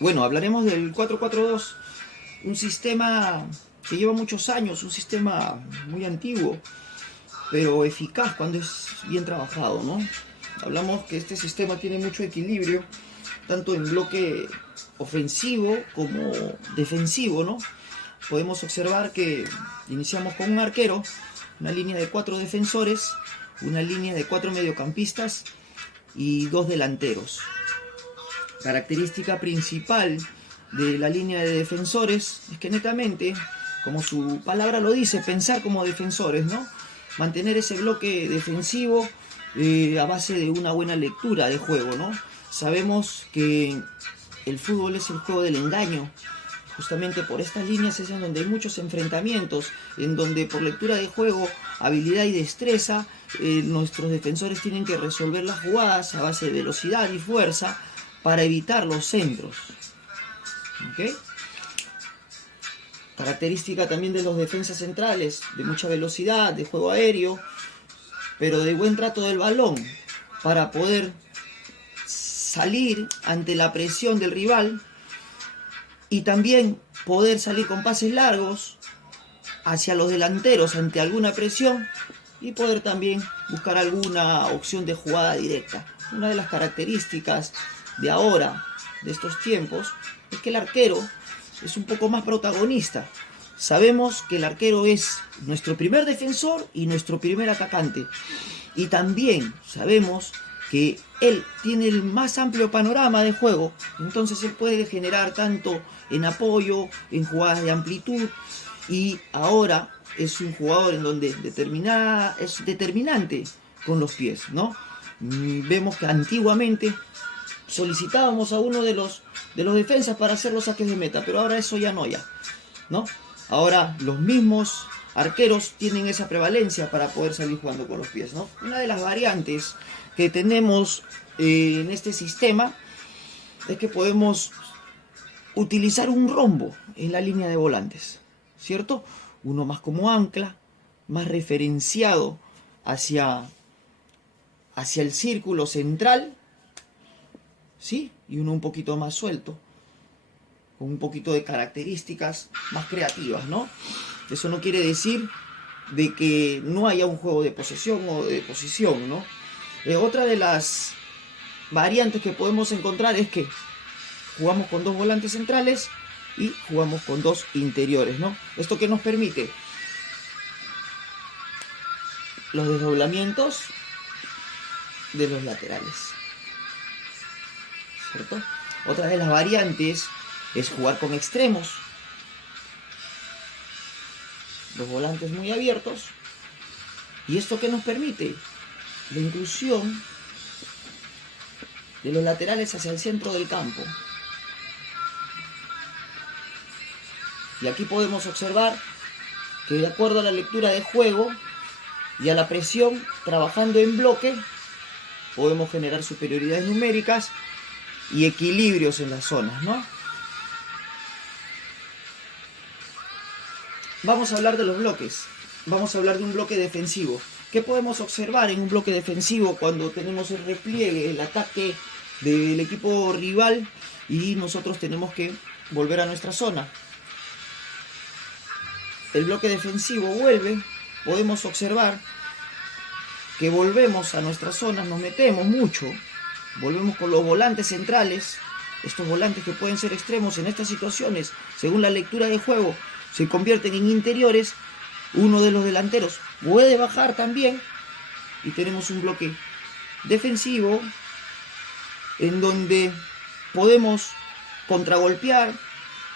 Bueno, hablaremos del 4-4-2, un sistema que lleva muchos años, un sistema muy antiguo, pero eficaz cuando es bien trabajado, ¿no? Hablamos que este sistema tiene mucho equilibrio, tanto en bloque ofensivo como defensivo, ¿no? Podemos observar que iniciamos con un arquero, una línea de 4 defensores, una línea de 4 mediocampistas y 2 delanteros. Característica principal de la línea de defensores es que netamente, como su palabra lo dice, pensar como defensores, ¿no? Mantener ese bloque defensivo a base de una buena lectura de juego, ¿no? Sabemos que el fútbol es el juego del engaño. Justamente por estas líneas es en donde hay muchos enfrentamientos, en donde por lectura de juego, habilidad y destreza, nuestros defensores tienen que resolver las jugadas a base de velocidad y fuerza para evitar los centros. ¿Okay? Característica también de los defensas centrales, de mucha velocidad, de juego aéreo, pero de buen trato del balón para poder salir ante la presión del rival y también poder salir con pases largos hacia los delanteros ante alguna presión y poder también buscar alguna opción de jugada directa. Una de las características de ahora, de estos tiempos, es que el arquero es un poco más protagonista. Sabemos que el arquero es nuestro primer defensor y nuestro primer atacante. Y también sabemos que él tiene el más amplio panorama de juego, entonces él puede generar tanto en apoyo, en jugadas de amplitud, y ahora es un jugador en donde es determinante con los pies, ¿no? Vemos que antiguamente solicitábamos a uno de los defensas para hacer los saques de meta, pero ahora eso ya no, ¿no? Ahora los mismos arqueros tienen esa prevalencia para poder salir jugando con los pies, ¿no? Una de las variantes que tenemos en este sistema es que podemos utilizar un rombo en la línea de volantes, ¿cierto? Uno más como ancla, más referenciado hacia, hacia el círculo central, ¿sí? Y uno un poquito más suelto, con un poquito de características más creativas, ¿no? Eso no quiere decir de que no haya un juego de posesión o de posición, ¿no? Otra de las variantes que podemos encontrar es que jugamos con dos volantes centrales y jugamos con dos interiores, ¿no? Esto que nos permite los desdoblamientos de los laterales, ¿cierto? Otra de las variantes es jugar con extremos, los volantes muy abiertos, y esto que nos permite la inclusión de los laterales hacia el centro del campo. Y aquí podemos observar que de acuerdo a la lectura de juego y a la presión, trabajando en bloque, podemos generar superioridades numéricas y equilibrios en las zonas, ¿no? Vamos a hablar de los bloques. Vamos a hablar de un bloque defensivo. ¿Qué podemos observar en un bloque defensivo cuando tenemos el repliegue, el ataque del equipo rival y nosotros tenemos que volver a nuestra zona? El bloque defensivo vuelve, podemos observar que volvemos a nuestras zonas, nos metemos mucho, volvemos con los volantes centrales, estos volantes que pueden ser extremos en estas situaciones, según la lectura de juego, se convierten en interiores, uno de los delanteros puede bajar también y tenemos un bloque defensivo en donde podemos contragolpear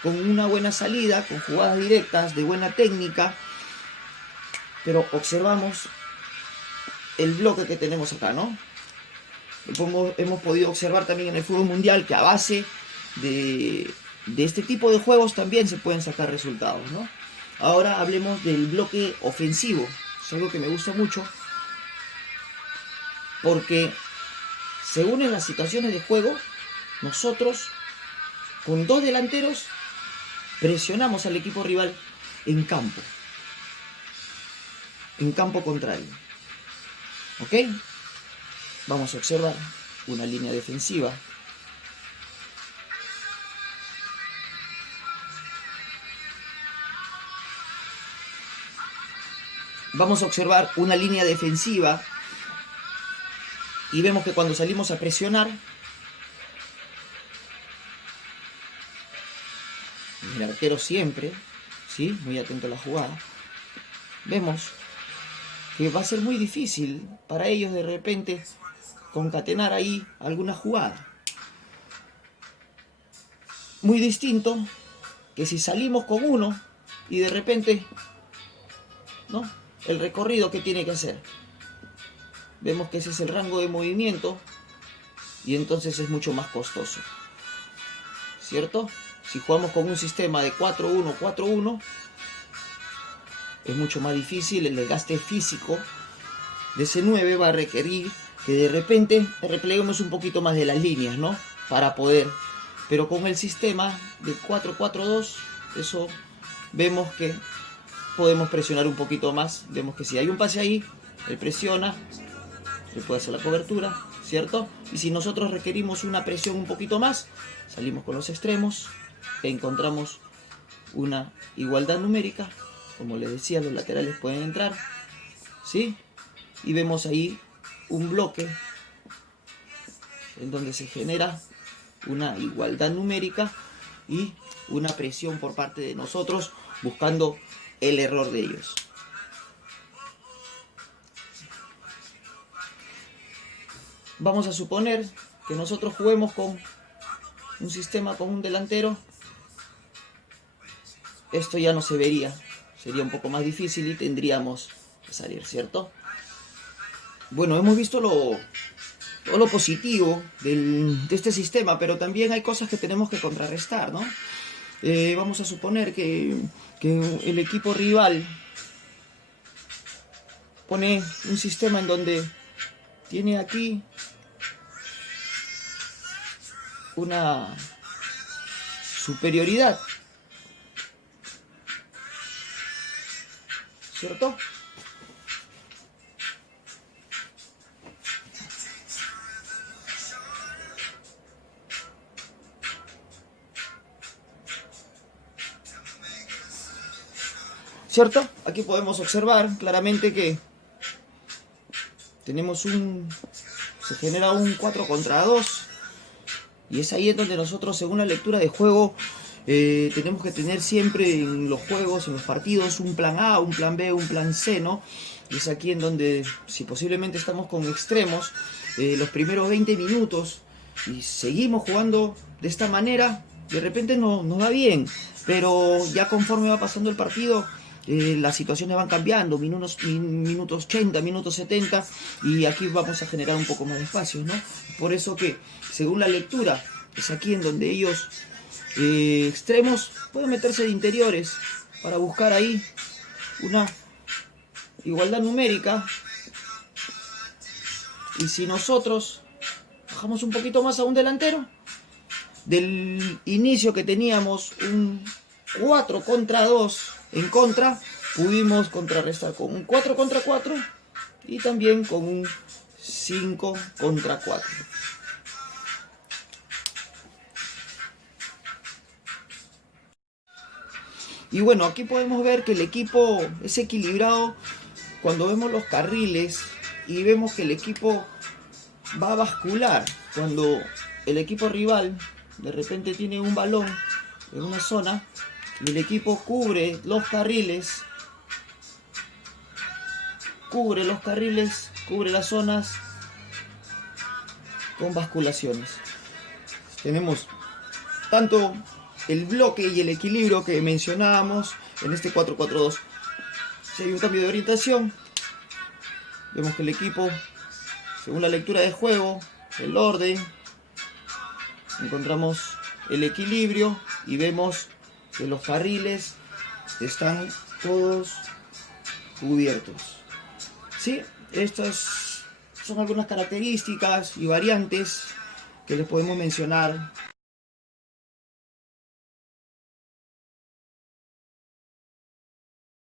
con una buena salida, con jugadas directas, de buena técnica, pero observamos el bloque que tenemos acá, ¿no? Hemos podido observar también en el fútbol mundial que a base de este tipo de juegos también se pueden sacar resultados, ¿no? Ahora hablemos del bloque ofensivo, es algo que me gusta mucho, porque según en las situaciones de juego, nosotros con dos delanteros presionamos al equipo rival en campo contrario. ¿Ok? Vamos a observar una línea defensiva vamos a observar una línea defensiva y vemos que cuando salimos a presionar, el arquero siempre, ¿sí?, muy atento a la jugada, vemos que va a ser muy difícil para ellos de repente concatenar ahí alguna jugada. Muy distinto que si salimos con uno y de repente, ¿no?, el recorrido que tiene que hacer. Vemos que ese es el rango de movimiento y entonces es mucho más costoso, ¿cierto? Si jugamos con un sistema de 4-1, 4-1, es mucho más difícil. El desgaste físico de ese 9 va a requerir que de repente repleguemos un poquito más de las líneas, ¿no?, para poder. Pero con el sistema de 4-4-2, eso vemos que podemos presionar un poquito más. Vemos que si hay un pase ahí, él presiona, le puede hacer la cobertura, ¿cierto? Y si nosotros requerimos una presión un poquito más, salimos con los extremos e encontramos una igualdad numérica. Como les decía, los laterales pueden entrar, ¿sí? Y vemos ahí un bloque en donde se genera una igualdad numérica y una presión por parte de nosotros buscando el error de ellos. Vamos a suponer que nosotros juguemos con un sistema con un delantero. Esto ya no se vería, sería un poco más difícil y tendríamos que salir, ¿cierto? Bueno, hemos visto todo lo positivo de este sistema, pero también hay cosas que tenemos que contrarrestar, ¿no? Vamos a suponer que el equipo rival pone un sistema en donde tiene aquí una superioridad, ¿cierto? ¿Cierto? Aquí podemos observar claramente que se genera un 4 contra 2. Y es ahí en donde nosotros, según la lectura de juego, tenemos que tener siempre en los juegos, en los partidos, un plan A, un plan B, un plan C, ¿no? Y es aquí en donde, si posiblemente estamos con extremos, los primeros 20 minutos y seguimos jugando de esta manera, de repente nos va bien. Pero ya conforme va pasando el partido, las situaciones van cambiando, minutos 80, minutos 70, y aquí vamos a generar un poco más de espacio, ¿no? Por eso que, según la lectura, es aquí en donde ellos, extremos, pueden meterse de interiores para buscar ahí una igualdad numérica. Y si nosotros bajamos un poquito más a un delantero, del inicio que teníamos un 4 contra 2 en contra, pudimos contrarrestar con un 4 contra 4 y también con un 5 contra 4. Y bueno, aquí podemos ver que el equipo es equilibrado cuando vemos los carriles y vemos que el equipo va a bascular cuando el equipo rival de repente tiene un balón en una zona y el equipo cubre los carriles, cubre las zonas con basculaciones. Tenemos tanto el bloque y el equilibrio que mencionábamos en este 4-4-2. Si hay un cambio de orientación, vemos que el equipo, según la lectura de juego, el orden, encontramos el equilibrio y vemos que los carriles están todos cubiertos. ¿Sí? Estas son algunas características y variantes que les podemos mencionar